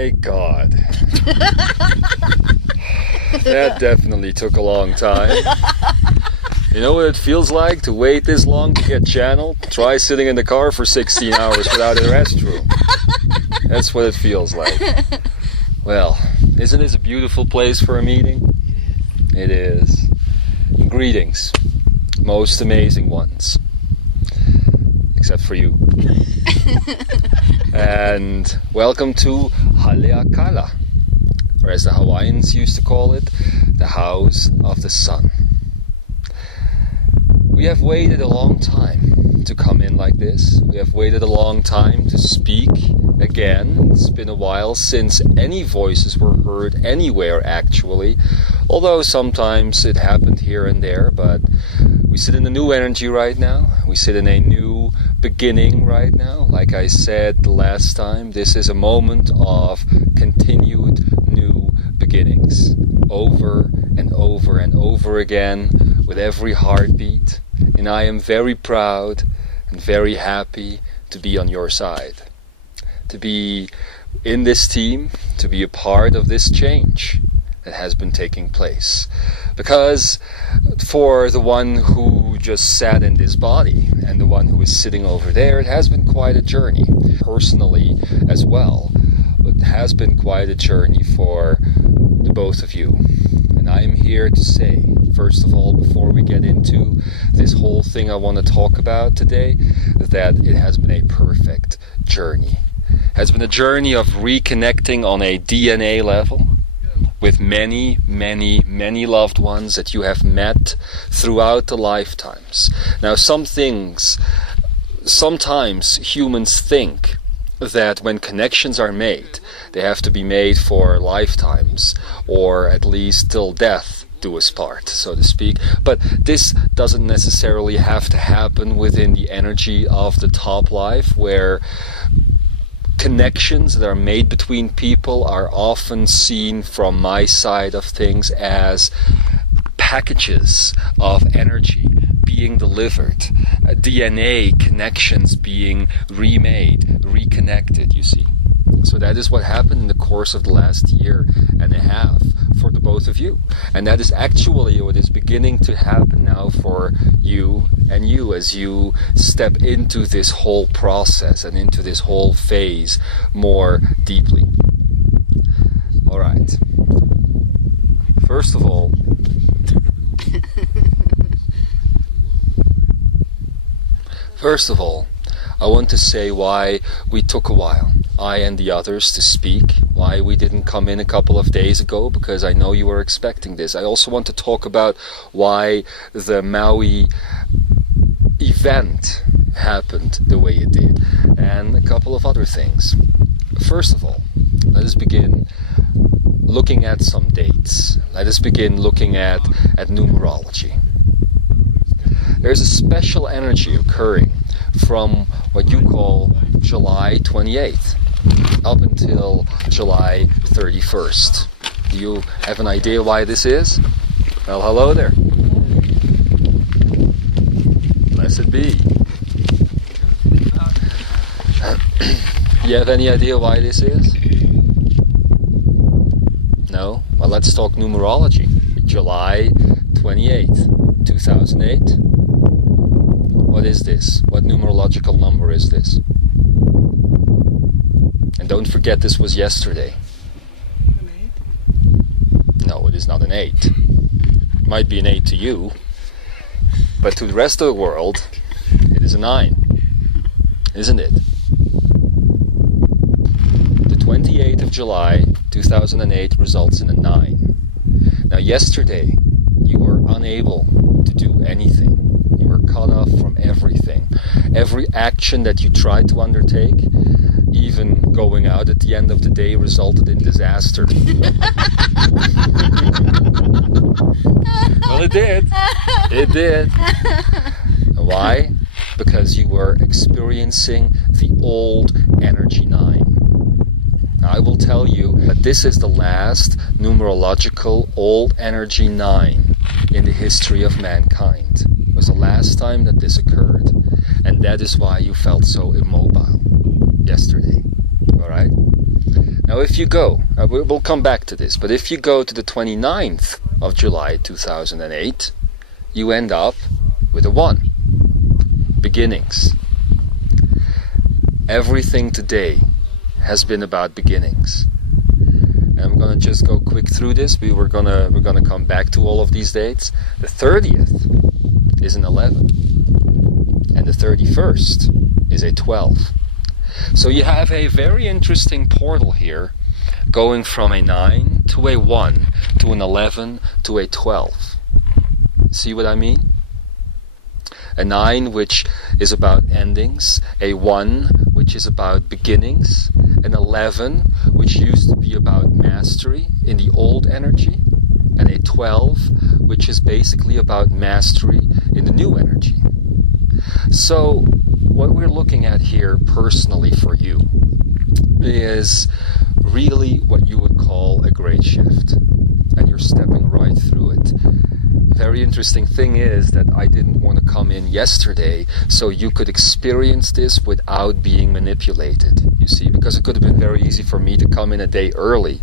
My God. That definitely took a long time. You know what it feels like to wait this long to get channeled? Try sitting in the car for 16 hours without a restroom. That's what it feels like. Well, isn't this a beautiful place for a meeting? It is. Greetings, most amazing ones. Except for you. And welcome to Haleakala, or as the Hawaiians used to call it, the House of the Sun. We have waited a long time to come in like this. We have waited a long time to speak again. It's been a while since any voices were heard anywhere, actually. Although sometimes it happened here and there, but we sit in a new energy right now. We sit in a new beginning right now. Like I said the last time, this is a moment of continued new beginnings. Over and over and over again with every heartbeat. And I am very proud and very happy to be on your side. To be in this team, to be a part of this change that has been taking place. Because for the one who just sat in this body and the one who is sitting over there, it has been quite a journey, personally as well. But it has been quite a journey for the both of you. And I am here to say, first of all, before we get into this whole thing I want to talk about today, that it has been a perfect journey. It has been a journey of reconnecting on a DNA level with many, many, many loved ones that you have met throughout the lifetimes. Now, sometimes humans think that when connections are made, they have to be made for lifetimes, or at least till death do us part, so to speak. But this doesn't necessarily have to happen within the energy of the top life, where connections that are made between people are often seen from my side of things as packages of energy being delivered, DNA connections being remade, reconnected, you see. So that is what happened in the course of the last year and a half for the both of you. And that is actually what is beginning to happen now for you and you as you step into this whole process and into this whole phase more deeply. All right. First of all, I want to say why we took a while, I and the others, to speak, why we didn't come in a couple of days ago, because I know you were expecting this. I also want to talk about why the Maui event happened the way it did, and a couple of other things. First of all, let us begin looking at some dates. Let us begin looking at numerology. There's a special energy occurring from what you call July 28th up until July 31st. Do you have an idea why this is? Well, hello there. Blessed be. You have any idea why this is? No? Well, let's talk numerology. July 28th, 2008. What is this? What numerological number is this? And don't forget, this was yesterday. An 8? No, it is not an 8. It might be an 8 to you, but to the rest of the world, it is a 9. Isn't it? The 28th of July, 2008 results in a 9. Now, yesterday, you were unable to do anything. You were cut off from everything. Every action that you tried to undertake, even going out at the end of the day, resulted in disaster. Well, it did. It did. Why? Because you were experiencing the old energy 9. Now, I will tell you that this is the last numerological old energy 9 in the history of mankind. It was the last time that this occurred, and that is why you felt so immobile yesterday. All right? Now if you go, we'll come back to this, but if you go to the 29th of July 2008, you end up with a 1. Beginnings. Everything today has been about beginnings. And I'm gonna just go quick through this. We're gonna come back to all of these dates. The 30th is an 11, and the 31st is a 12. So you have a very interesting portal here, going from a 9 to a 1 to an 11 to a 12. See what I mean? A 9 which is about endings, a 1 which is about beginnings, an 11 which used to be about mastery in the old energy, and a 12 which is basically about mastery in the new energy. So what we're looking at here personally for you is really what you would call a great shift, and you're stepping right through it. Very interesting thing is that I didn't want to come in yesterday so you could experience this without being manipulated, you see, because it could have been very easy for me to come in a day early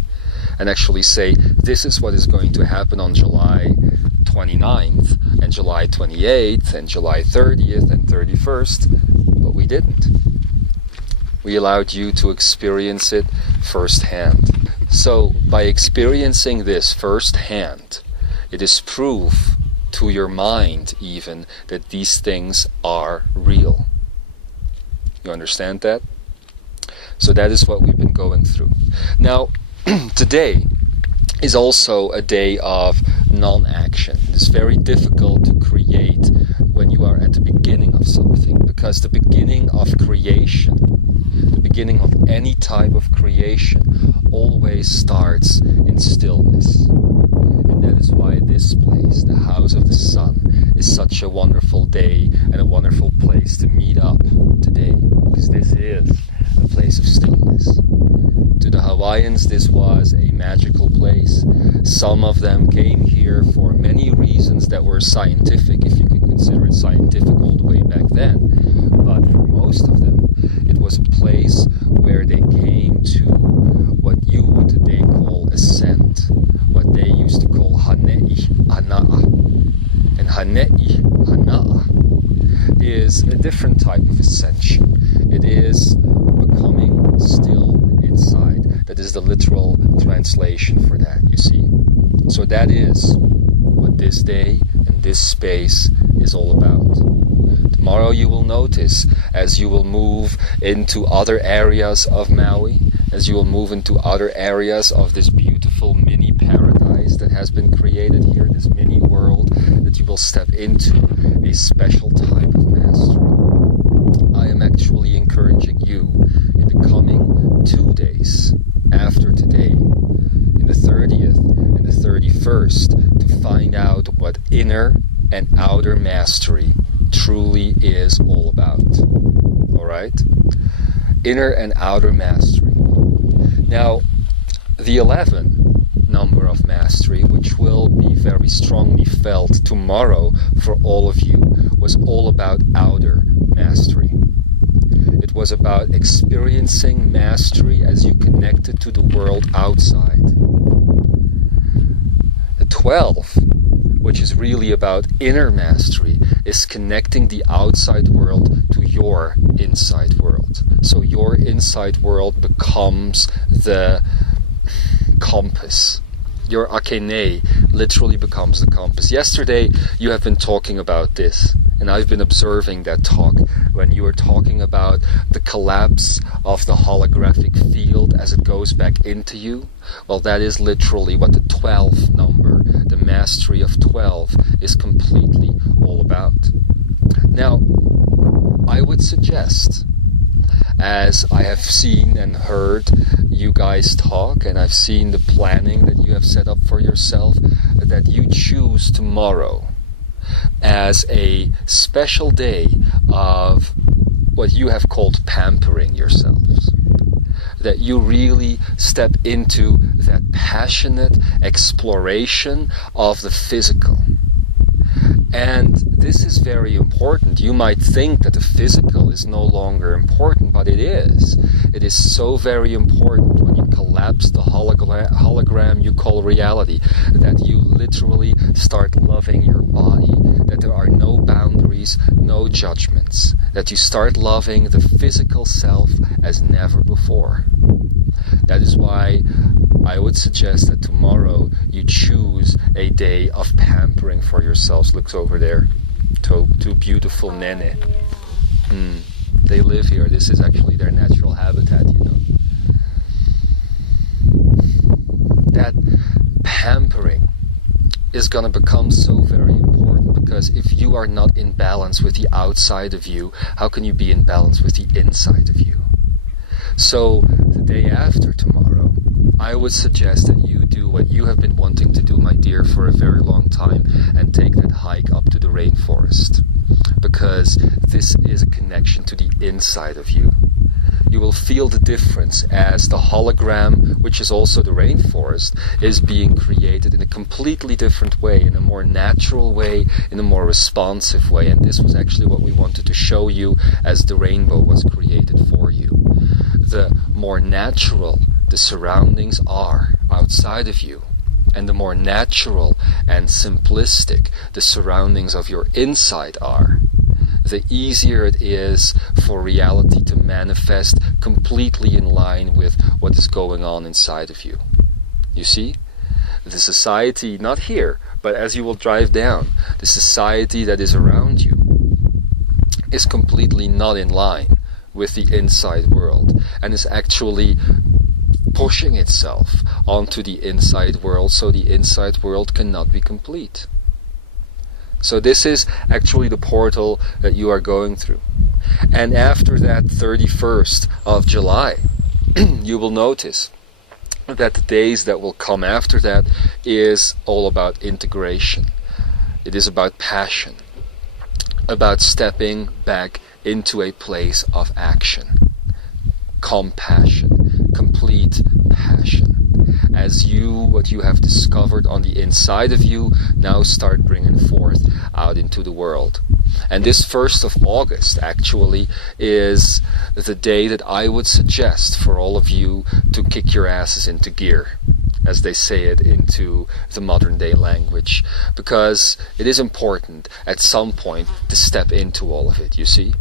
and actually say, this is what is going to happen on July 29th and July 28th and July 30th and 31st, but we didn't. We allowed you to experience it firsthand. So by experiencing this firsthand, it is proof to your mind even that these things are real. You understand that? So that is what we've been going through. Now, today is also a day of non-action. It's very difficult to create when you are at the beginning of something, because the beginning of creation, the beginning of any type of creation, always starts in stillness. And that is why this place, the House of the Sun, is such a wonderful day and a wonderful place to meet up today, because this is a place of stillness. To the Hawaiians, this was a magical place. Some of them came here for many reasons that were scientific, if you can consider it scientific all the way back then. But for most of them, it was a place where they came to what you would today call ascent, what they used to call Hanei Hana'a. And Hanei Hana'a is a different type of ascension. It is becoming still inside. That is the literal translation for that, you see. So that is what this day and this space is all about. Tomorrow you will notice, as you will move into other areas of Maui, as you will move into other areas of this beautiful mini paradise that has been created here, this mini world, that you will step into a special type of mastery. I am actually encouraging you in the coming 2 days after today, in the 30th and the 31st, to find out what inner and outer mastery truly is all about. Alright? Inner and outer mastery. Now, the 11 number of mastery, which will be very strongly felt tomorrow for all of you, was all about outer mastery. It was about experiencing mastery as you connected to the world outside. The 12, which is really about inner mastery, is connecting the outside world to your inside world. So your inside world becomes the compass. Your akene literally becomes the compass. Yesterday you have been talking about this, and I've been observing that talk when you were talking about the collapse of the holographic field as it goes back into you. Well, that is literally what the 12th number, the mastery of 12, is completely all about. Now, I would suggest, as I have seen and heard you guys talk, and I've seen the planning that you have set up for yourself, that you choose tomorrow as a special day of what you have called pampering yourselves. That you really step into that passionate exploration of the physical. And this is very important. You might think that the physical is no longer important, but it is. It is so very important when you collect collapse the hologram you call reality, that you literally start loving your body, that there are no boundaries, no judgments, that you start loving the physical self as never before. That is why I would suggest that tomorrow you choose a day of pampering for yourselves. Look over there, two beautiful nene. They live here. This is actually their natural habitat, you know. That pampering is going to become so very important, because if you are not in balance with the outside of you, how can you be in balance with the inside of you? So the day after tomorrow, I would suggest that you do what you have been wanting to do, my dear, for a very long time, and take that hike up to the rainforest, because this is a connection to the inside of you. You will feel the difference as the hologram, which is also the rainforest, is being created in a completely different way, in a more natural way, in a more responsive way. And this was actually what we wanted to show you as the rainbow was created for you. The more natural the surroundings are outside of you, and the more natural and simplistic the surroundings of your inside are, the easier it is for reality to manifest completely in line with what is going on inside of you. You see? The society, not here, but as you will drive down, the society that is around you is completely not in line with the inside world, and is actually pushing itself onto the inside world, so the inside world cannot be complete. So this is actually the portal that you are going through. And after that 31st of July, you will notice that the days that will come after that is all about integration. It is about passion, about stepping back into a place of action, compassion, complete passion. As what you have discovered on the inside of you, now start bringing forth out into the world. And this 1st of August actually is the day that I would suggest for all of you to kick your asses into gear, as they say it into the modern day language, because it is important at some point to step into all of it, you see?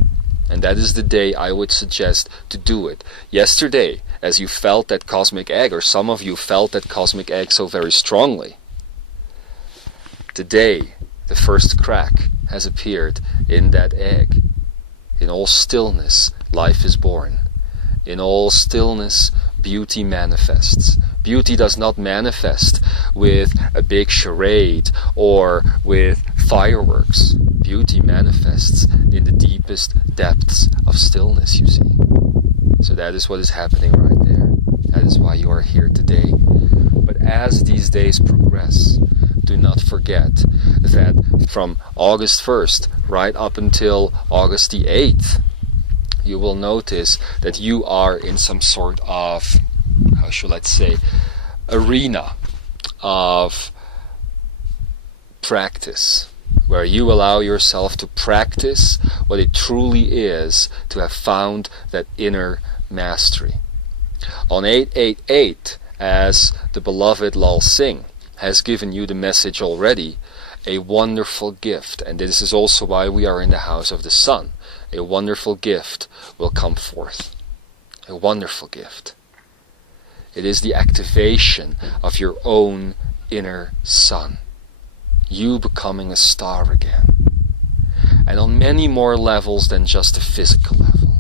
And that is the day I would suggest to do it. Yesterday, as you felt that cosmic egg, or some of you felt that cosmic egg so very strongly, today the first crack has appeared in that egg. In all stillness, life is born. In all stillness, beauty manifests. Beauty does not manifest with a big charade or with fireworks. Beauty manifests in the deepest depths of stillness, you see. So that is what is happening right there. That is why you are here today. But as these days progress, do not forget that from August 1st right up until August the 8th, you will notice that you are in some sort of, how should I say, arena of practice, where you allow yourself to practice what it truly is to have found that inner mastery. On 888, as the beloved Lal Singh has given you the message already, a wonderful gift, and this is also why we are in the house of the sun, a wonderful gift will come forth. A wonderful gift. It is the activation of your own inner sun. You becoming a star again. And on many more levels than just a physical level.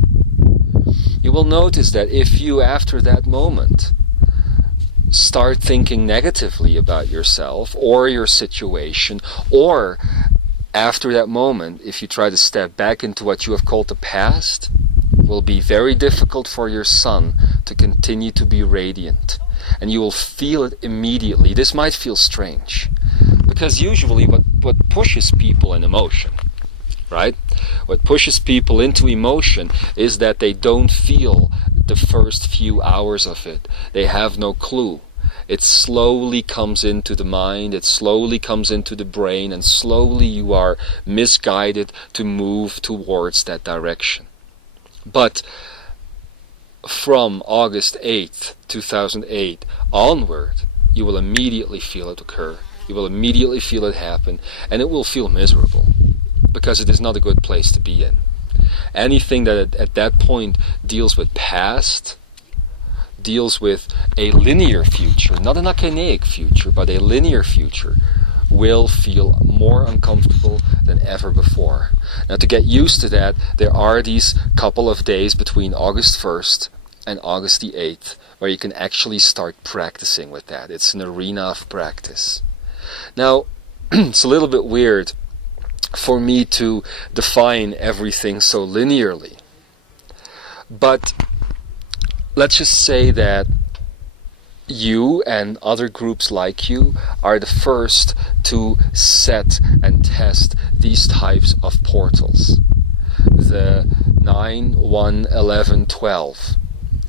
You will notice that if you, after that moment, start thinking negatively about yourself or your situation, or after that moment, if you try to step back into what you have called the past, it will be very difficult for your sun to continue to be radiant. And you will feel it immediately. This might feel strange, because usually what pushes people in emotion, right? What pushes people into emotion is that they don't feel the first few hours of it. They have no clue. It slowly comes into the mind, it slowly comes into the brain, and slowly you are misguided to move towards that direction. But from August 8th, 2008 onward, you will immediately feel it occur. You will immediately feel it happen, and it will feel miserable, because it is not a good place to be in. Anything that at that point deals with past, deals with a linear future, not an akenaic future, but a linear future, will feel more uncomfortable than ever before. Now, to get used to that, there are these couple of days between August 1st and August the 8th where you can actually start practicing with that. It's an arena of practice. Now, it's a little bit weird for me to define everything so linearly, but let's just say that you and other groups like you are the first to set and test these types of portals. The 9, 1, 11, 12,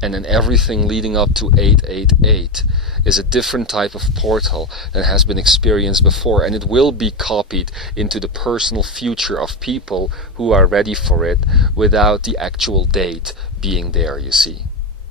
and then everything leading up to 888 is a different type of portal than has been experienced before, and it will be copied into the personal future of people who are ready for it without the actual date being there, you see.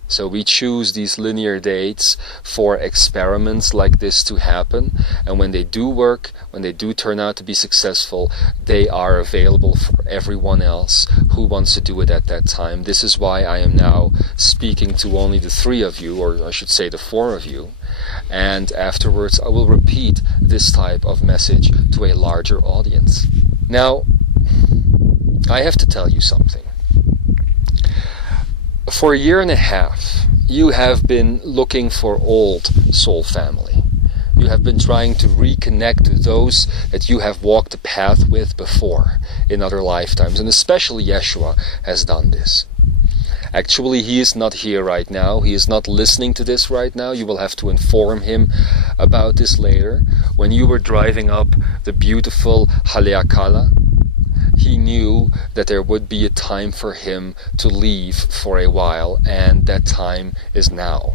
So we choose these linear dates for experiments like this to happen, and when they do work, when they do turn out to be successful, they are available for everyone else who wants to do it at that time. This is why I am now speaking to only the 3 of you, or I should say the 4 of you, and afterwards I will repeat this type of message to a larger audience. Now, I have to tell you something. For a year and a half, you have been looking for old soul family. You have been trying to reconnect to those that you have walked the path with before in other lifetimes, and especially Yeshua has done this. Actually, he is not here right now. He is not listening to this right now. You will have to inform him about this later. When you were driving up the beautiful Haleakala, he knew that there would be a time for him to leave for a while, and that time is now.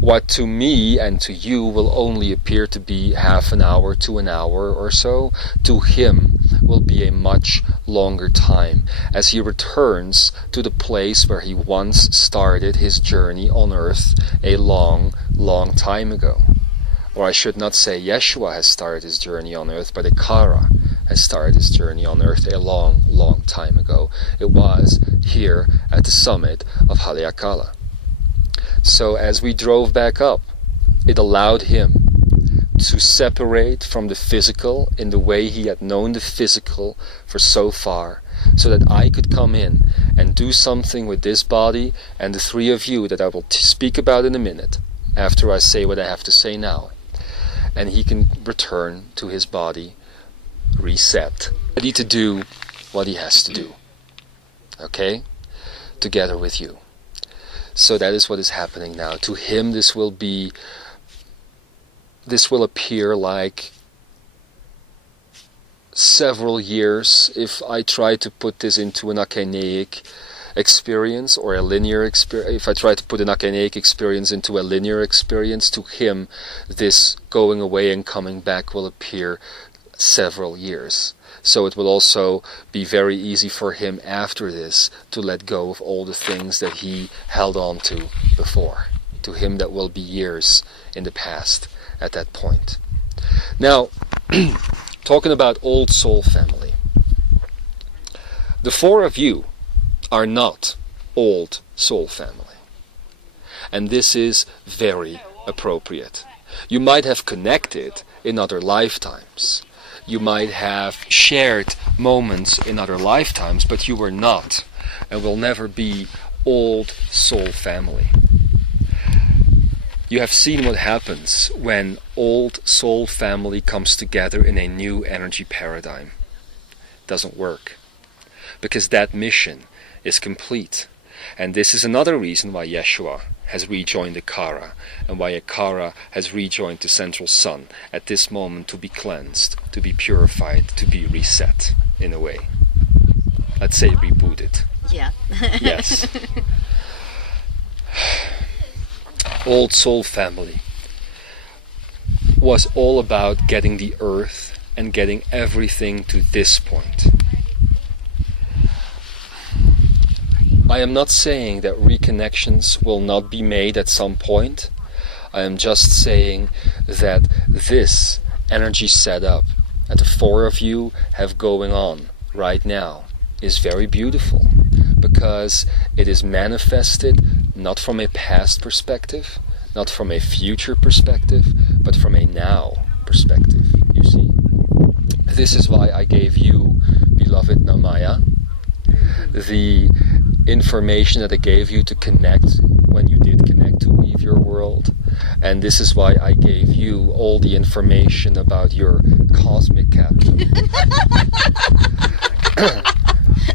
What to me and to you will only appear to be half an hour to an hour or so, to him will be a much longer time, as he returns to the place where he once started his journey on earth a long, long time ago. Or I should not say Yeshua has started his journey on earth, but Ikara has started his journey on earth a long, long time ago. It was here at the summit of Haleakala. So as we drove back up, it allowed him to separate from the physical in the way he had known the physical for so far, so that I could come in and do something with this body and the 3 of you that I will speak about in a minute, after I say what I have to say now. And he can return to his body reset, ready to do what he has to do. Okay? Together with you. So that is what is happening now. To him this will appear like several years if I try to put this into an akenaic experience or a linear experience. If I try to put an akenaic experience into a linear experience, to him this going away and coming back will appear several years. So it will also be very easy for him after this to let go of all the things that he held on to before. To him that will be years in the past at that point. Now, talking about old soul family. The 4 of you are not old soul family. And this is very appropriate. You might have connected in other lifetimes. You might have shared moments in other lifetimes, but you were not and will never be old soul family. You have seen what happens when old soul family comes together in a new energy paradigm. It doesn't work, because that mission is complete. And this is another reason why Yeshua has rejoined Ikara, and why Ikara has rejoined the central sun at this moment, to be cleansed, to be purified, to be reset in a way. Let's say rebooted. Yeah. Yes. Old soul family was all about getting the earth and getting everything to this point. I am not saying that reconnections will not be made at some point. I am just saying that this energy setup that the four of you have going on right now is very beautiful, because it is manifested not from a past perspective, not from a future perspective, but from a now perspective, you see. This is why I gave you, beloved Namaya, the information that I gave you to connect when you did connect to weave your world. And this is why I gave you all the information about your cosmic captain.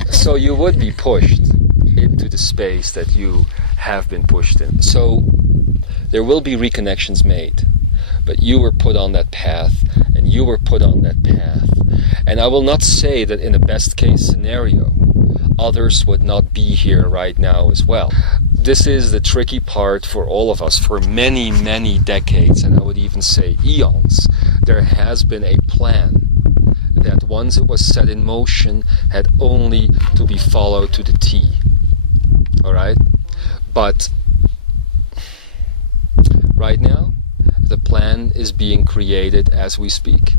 So you would be pushed into the space that you have been pushed in. So there will be reconnections made, but you were put on that path, and you were put on that path. And I will not say that in a best case scenario others would not be here right now as well. This is the tricky part for all of us. For many, many decades, and I would even say eons, there has been a plan that once it was set in motion had only to be followed to the T. Alright? But right now, the plan is being created as we speak.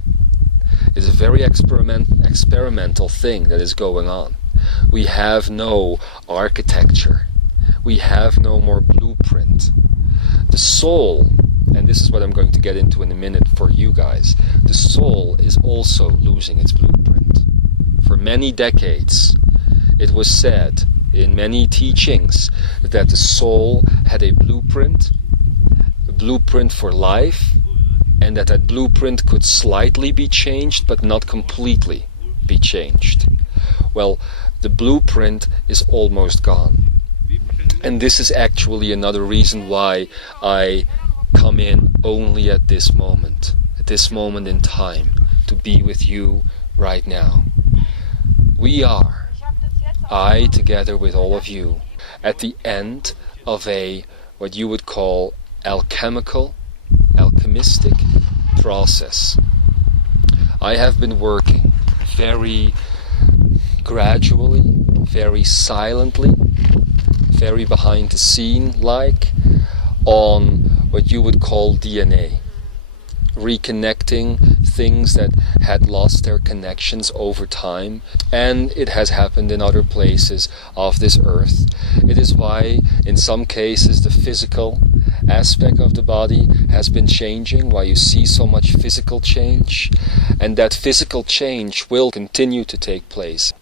It's a very experimental thing that is going on. We have no architecture. We have no more blueprint. The soul, and this is what I'm going to get into in a minute for you guys, the soul is also losing its blueprint. For many decades, it was said in many teachings that the soul had a blueprint for life, and that blueprint could slightly be changed, but not completely be changed. Well, the blueprint is almost gone. And this is actually another reason why I come in only at this moment in time, to be with you right now. We are, I together with all of you, at the end of what you would call alchemistic process. I have been working very gradually, very silently, very behind the scene on what you would call DNA, reconnecting things that had lost their connections over time, and it has happened in other places of this earth. It is why in some cases the physical aspect of the body has been changing, why you see so much physical change, and that physical change will continue to take place.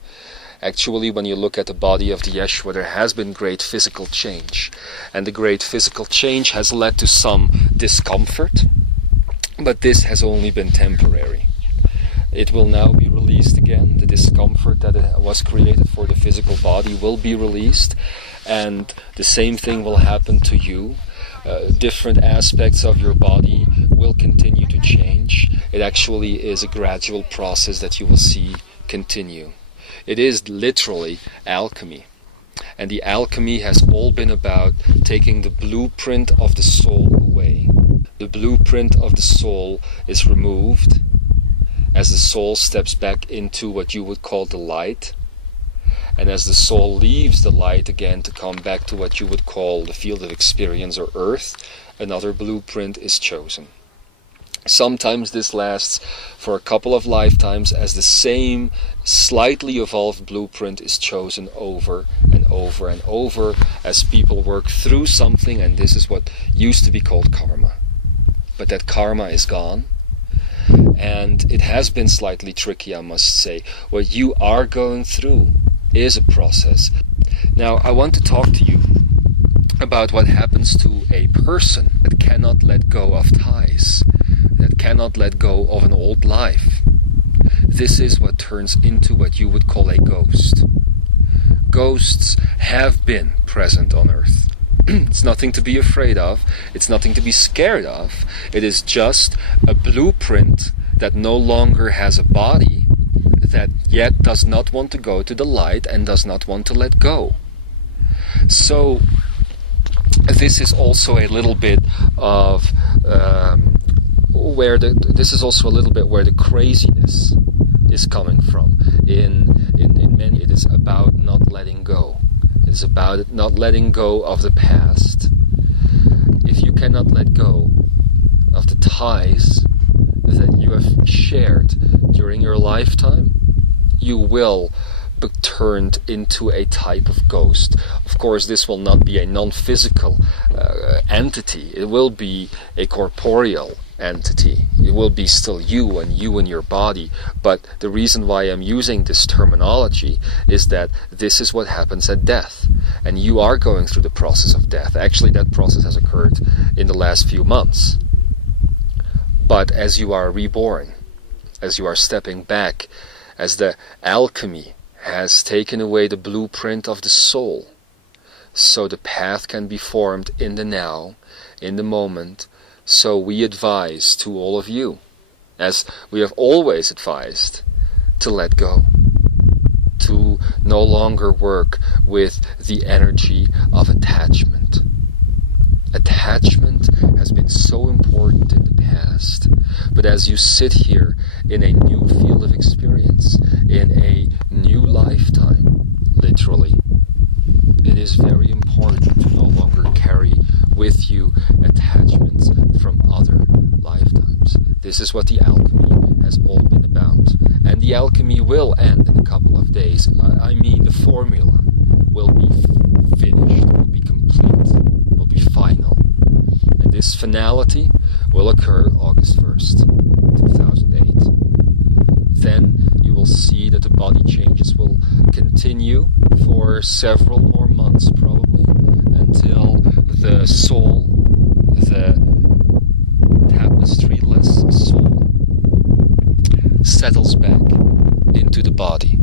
Actually, when you look at the body of the Yeshua, there has been great physical change, and the great physical change has led to some discomfort, but this has only been temporary. It will now be released again. The discomfort that was created for the physical body will be released, and the same thing will happen to you. Different aspects of your body will continue to change. It actually is a gradual process that you will see continue. It is literally alchemy. And the alchemy has all been about taking the blueprint of the soul away. The blueprint of the soul is removed as the soul steps back into what you would call the light. And as the soul leaves the light again to come back to what you would call the field of experience or earth, another blueprint is chosen. Sometimes this lasts for a couple of lifetimes as the same slightly evolved blueprint is chosen over and over and over as people work through something, and this is what used to be called karma. But that karma is gone, and it has been slightly tricky, I must say. What you are going through is a process. Now, I want to talk to you about what happens to a person that cannot let go of ties, that cannot let go of an old life. This is what turns into what you would call a ghost. Ghosts have been present on Earth. It's nothing to be afraid of. It's nothing to be scared of. It is just a blueprint that no longer has a body, that yet does not want to go to the light and does not want to let go. So this is also a little bit of where the craziness is coming from. In many, it is about not letting go. It's about not letting go of the past. If you cannot let go of the ties that you have shared during your lifetime, you will be turned into a type of ghost. Of course, this will not be a non-physical entity. It will be a corporeal entity. It will be still you and your body. But the reason why I'm using this terminology is that this is what happens at death. And you are going through the process of death. Actually, that process has occurred in the last few months. But as you are reborn, as you are stepping back, as the alchemy has taken away the blueprint of the soul, so the path can be formed in the now, in the moment. So we advise to all of you, as we have always advised, to let go, to no longer work with the energy of attachment. Attachment has been so important in the past, but as you sit here in a new field of experience, in a new lifetime, literally, it is very important to no longer carry with you attachments from other lifetimes. This is what the alchemy has all been about. And the alchemy will end in a couple of days. I mean, the formula will be finished, will be complete, will be final. And this finality will occur August 1st, 2008. Then you will see that the body changes will continue for several more months probably, until the soul, the tapestry-less soul, settles back into the body.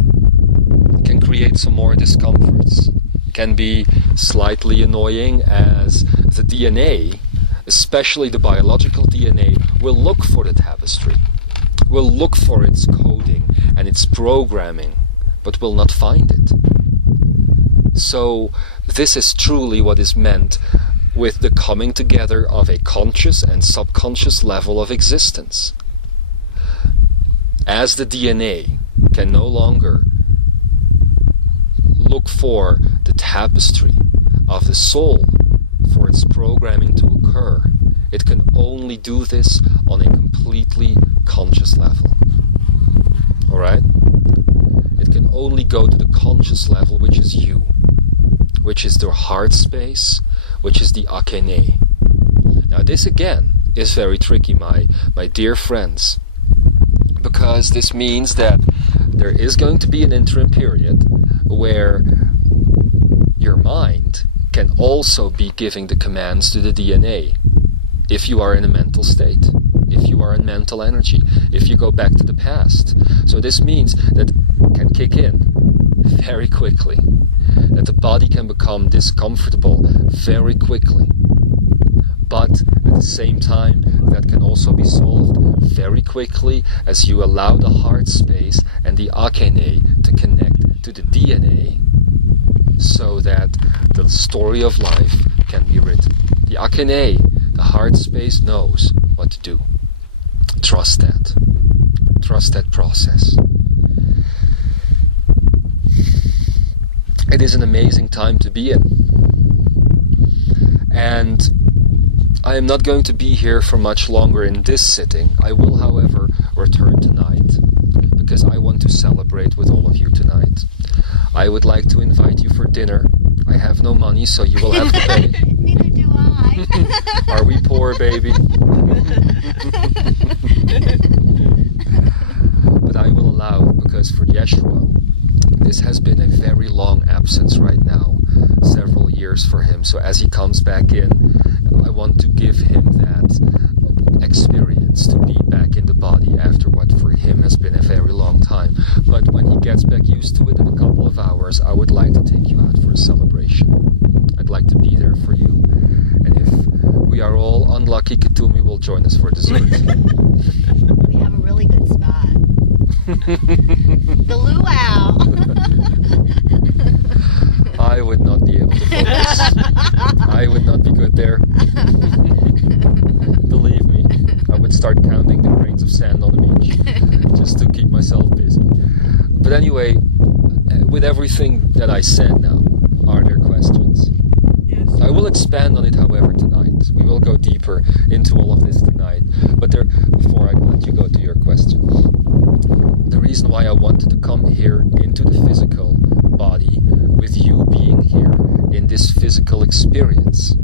It can create some more discomforts. It can be slightly annoying, as the DNA, especially the biological DNA, will look for the tapestry, will look for its coding and its programming, but will not find it. So this is truly what is meant with the coming together of a conscious and subconscious level of existence. As the DNA can no longer look for the tapestry of the soul for its programming to occur, it can only do this on a completely conscious level. Alright? It can only go to the conscious level, which is you, which is the heart space, which is the akene. Now this again is very tricky, my dear friends, because this means that there is going to be an interim period where your mind can also be giving the commands to the DNA. If you are in a mental state, if you are in mental energy, if you go back to the past. So this means that it can kick in very quickly, that the body can become discomfortable very quickly. But at the same time, that can also be solved very quickly as you allow the heart space and the akene to connect to the DNA, so that the story of life can be written. The akene, the heart space, knows what to do. Trust that. Trust that process. It is an amazing time to be in. And I am not going to be here for much longer in this sitting. I will, however, return tonight, because I want to celebrate with all of you tonight. I would like to invite you for dinner. I have no money, so you will have to pay. Neither do I. Are we poor, baby? But I will allow, because for Yeshua, this has been a very long absence right now, several years for him. So as he comes back in, I want to give him that experience to be back in the body after what for him has been a very long time. But when he gets back used to it in a couple of hours, I would like to take you out for a celebration. I'd like to be there for you. And if we are all unlucky, Katumi will join us for dessert. We have a really good spot. The luau. I would not be able to focus. I would not be good there. Believe me, I would start counting the grains of sand on the beach just to keep myself busy. But anyway, with everything that I said now, are there questions? Yes. I will expand on it, however, tonight. We will go deeper into all of this tonight. But before I let you go to your question, the reason why I wanted to come here into the physical body with you being here in this physical experience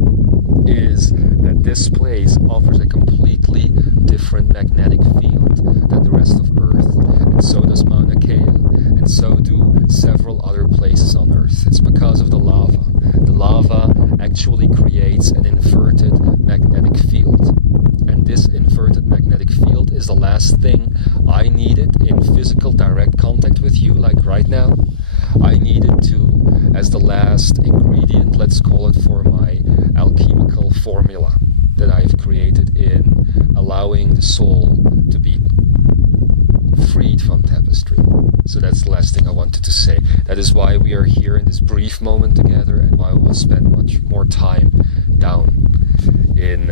is that this place offers a completely different magnetic field than the rest of Earth. And so does Mauna Kea, and so do several other places on Earth. It's because of the lava. The lava actually creates an inverted magnetic field. And this inverted magnetic field is the last thing I needed in physical direct contact with you, like right now. I needed to, as the last ingredient, let's call it, for my alchemical formula that I've created in allowing the soul to be freed from tapestry. So that's the last thing I wanted to say. That is why we are here in this brief moment together, and why we'll spend much more time down in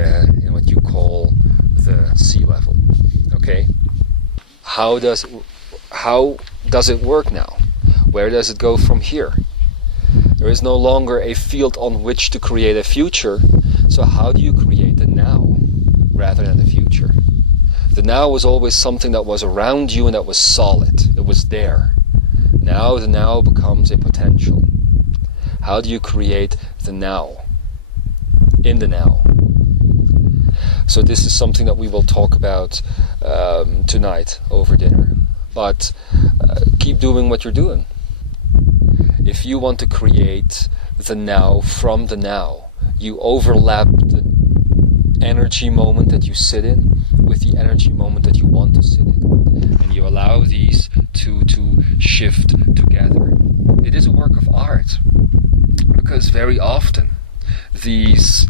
what you call the sea level. Okay? How does it work now? Where does it go from here? There is no longer a field on which to create a future, so how do you create the now rather than the future? The now was always something that was around you and that was solid. It was there. Now the now becomes a potential. How do you create the now? In the now. So this is something that we will talk about tonight over dinner. But keep doing what you're doing. If you want to create the now from the now, you overlap the energy moment that you sit in with the energy moment that you want to sit in. And you allow these to shift together. It is a work of art. Because very often these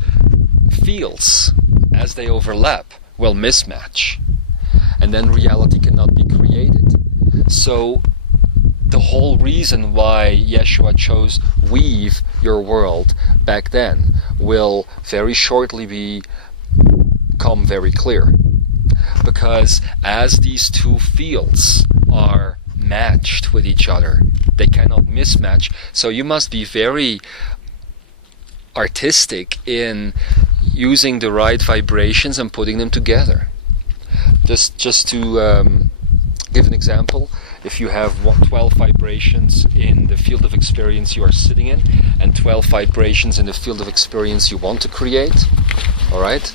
fields, as they overlap, will mismatch. And then reality cannot be created. So the whole reason why Yeshua chose weave your world back then will very shortly become very clear. Because as these two fields are matched with each other, they cannot mismatch. So you must be very artistic in using the right vibrations and putting them together. Just to give an example, if you have 12 vibrations in the field of experience you are sitting in and 12 vibrations in the field of experience you want to create, all right,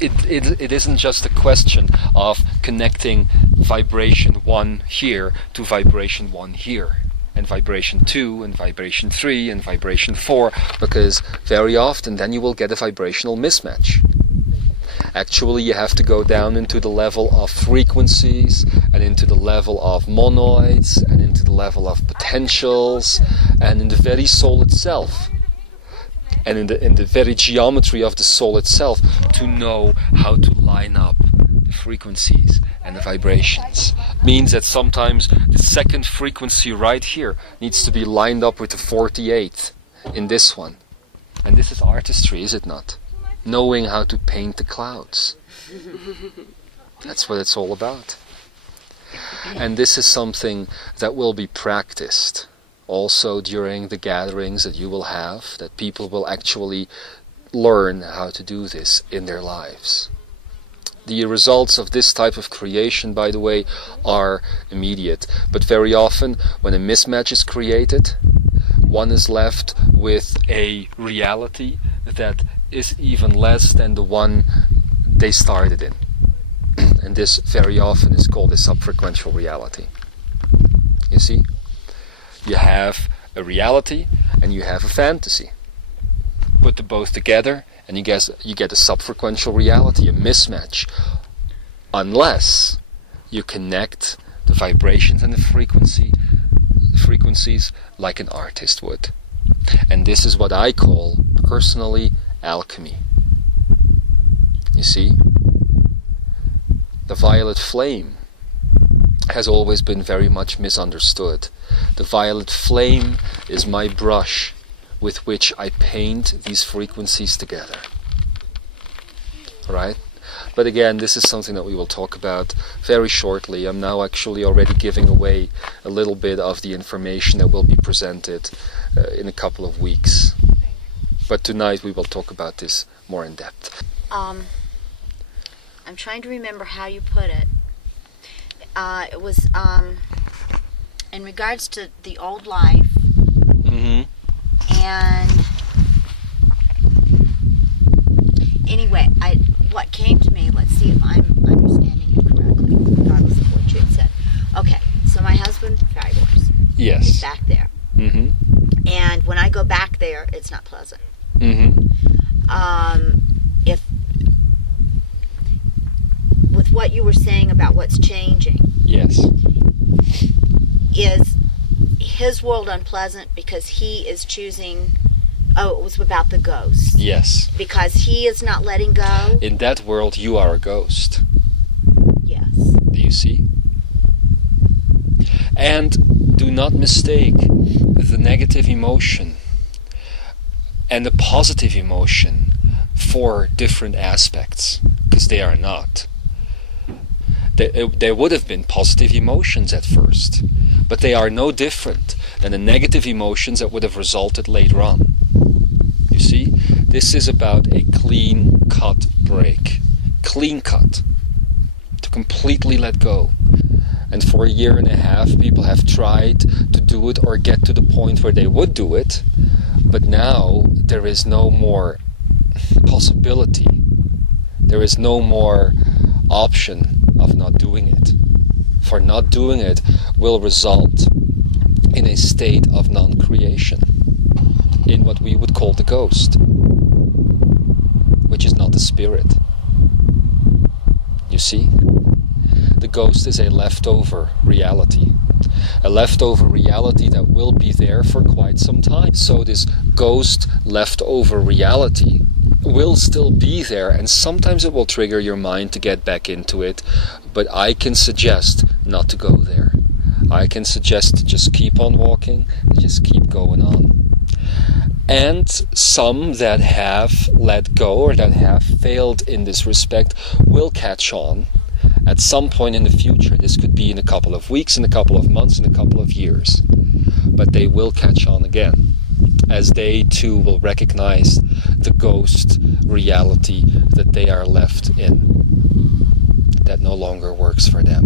it isn't just a question of connecting vibration 1 here to vibration 1 here, and vibration 2 and vibration 3 and vibration 4, because very often then you will get a vibrational mismatch. Actually, you have to go down into the level of frequencies and into the level of monoids and into the level of potentials and in the very soul itself and in the very geometry of the soul itself to know how to line up the frequencies and the vibrations. Means that sometimes the second frequency right here needs to be lined up with the 48th in this one. And this is artistry, is it not? Knowing how to paint the clouds. That's what it's all about. And this is something that will be practiced also during the gatherings that you will have, that people will actually learn how to do this in their lives. The results of this type of creation, by the way, are immediate. But very often, when a mismatch is created, one is left with a reality that is even less than the one they started in. And this very often is called a subfrequential reality. You see? You have a reality and you have a fantasy. Put them both together and you get a subfrequential reality, a mismatch. Unless you connect the vibrations and the frequencies like an artist would. And this is what I call, personally, alchemy. You see? The violet flame has always been very much misunderstood. The violet flame is my brush with which I paint these frequencies together. Right? But again, this is something that we will talk about very shortly. I'm now actually already giving away a little bit of the information that will be presented in a couple of weeks. But tonight we will talk about this more in depth. I'm trying to remember how you put it. It was in regards to the old life, Mm-hmm. and anyway, what came to me. Let's see if I'm understanding you correctly, regardless of what you had said. Okay, so my husband, fire doors, Yes. is back there, Mm-hmm. and when I go back there, it's not pleasant. Mm-hmm. If with what you were saying about what's changing, Yes. is his world unpleasant because he is choosing? Oh, it was about the ghost. Yes. Because he is not letting go. In that world, you are a ghost. Yes. Do you see? And do not mistake the negative emotion and the positive emotion for different aspects, because they are not. There would have been positive emotions at first, but they are no different than the negative emotions that would have resulted later on. You see, this is about a clean cut break. Clean cut. To completely let go. And for 1.5 years, people have tried to do it or get to the point where they would do it, but now there is no more possibility. There is no more option of not doing it. For not doing it will result in a state of non-creation, in what we would call the ghost, which is not the spirit. You see? The ghost is a leftover reality. A leftover reality that will be there for quite some time. So this ghost leftover reality will still be there, and sometimes it will trigger your mind to get back into it, but I can suggest not to go there. I can suggest to just keep on walking, to just keep going on. And some that have let go or that have failed in this respect will catch on at some point in the future. This could be in a couple of weeks, in a couple of months, in a couple of years. But they will catch on again, as they too will recognize the ghost reality that they are left in, that no longer works for them.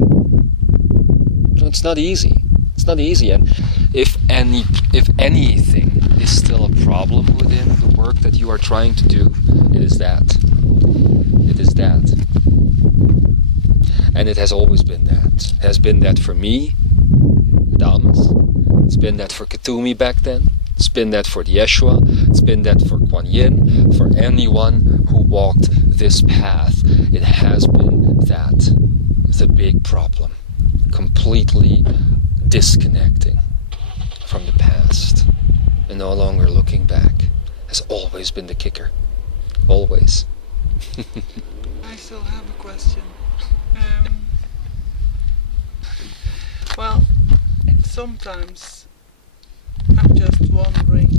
So it's not easy. It's not easy, and if anything is still a problem within the work that you are trying to do, it is that. It is that. And it has always been that. It has been that for me, Adamus. It's been that for Katumi back then. It's been that for the Yeshua. It's been that for Kuan Yin. For anyone who walked this path, it has been that. The big problem. Completely disconnecting from the past and no longer looking back has always been the kicker. Always. I still have a question. Well, sometimes I'm just wondering.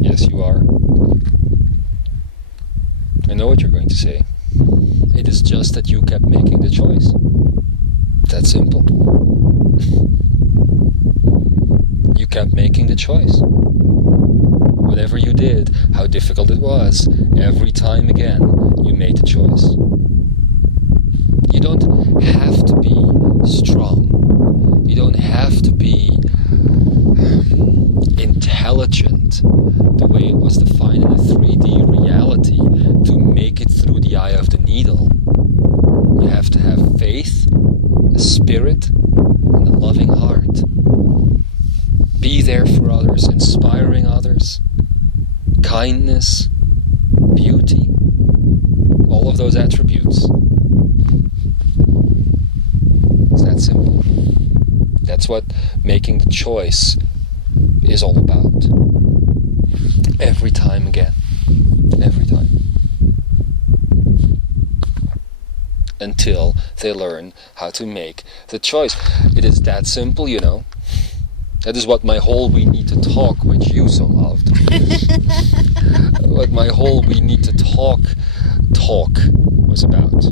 Yes, you are. I know what you're going to say. It is just that you kept making the choice. That simple. You kept making the choice. Whatever you did, how difficult it was, every time again, you made the choice. You don't have to be strong. You don't have to be intelligent the way it was defined in a 3D reality to make it through the eye of the needle. You have to have faith, a spirit, and a loving heart. Be there for others, inspiring others, kindness, beauty, all of those attributes. It's that simple. That's what making the choice is all about. Every time again. Every time. Until they learn how to make the choice. It is that simple, you know. That is what my whole We Need to Talk, which you so loved. What my whole We Need to Talk was about.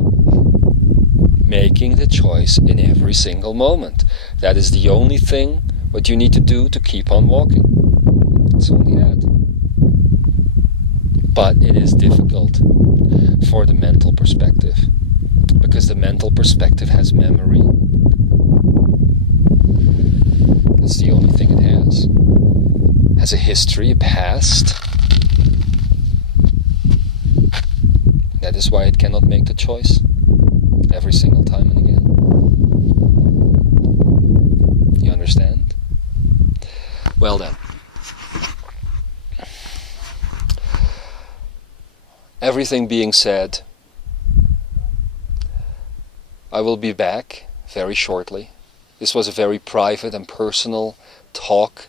making the choice in every single moment. That is the only thing what you need to do to keep on walking. It's only that. But it is difficult for the mental perspective, because the mental perspective has memory. That's the only thing it has. Has a history, a past. That is why it cannot make the choice every single time and again. You understand? Well then. Everything being said, I will be back very shortly. This was a very private and personal talk.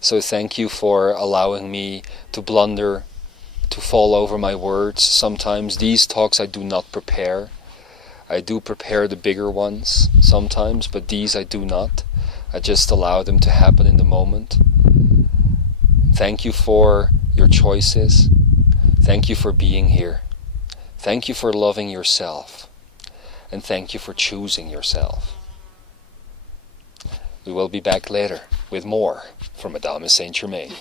So thank you for allowing me to blunder, to fall over my words. Sometimes these talks I do not prepare. I do prepare the bigger ones sometimes, but these I do not. I just allow them to happen in the moment. Thank you for your choices. Thank you for being here. Thank you for loving yourself. And thank you for choosing yourself. We will be back later with more from Adamus Saint-Germain.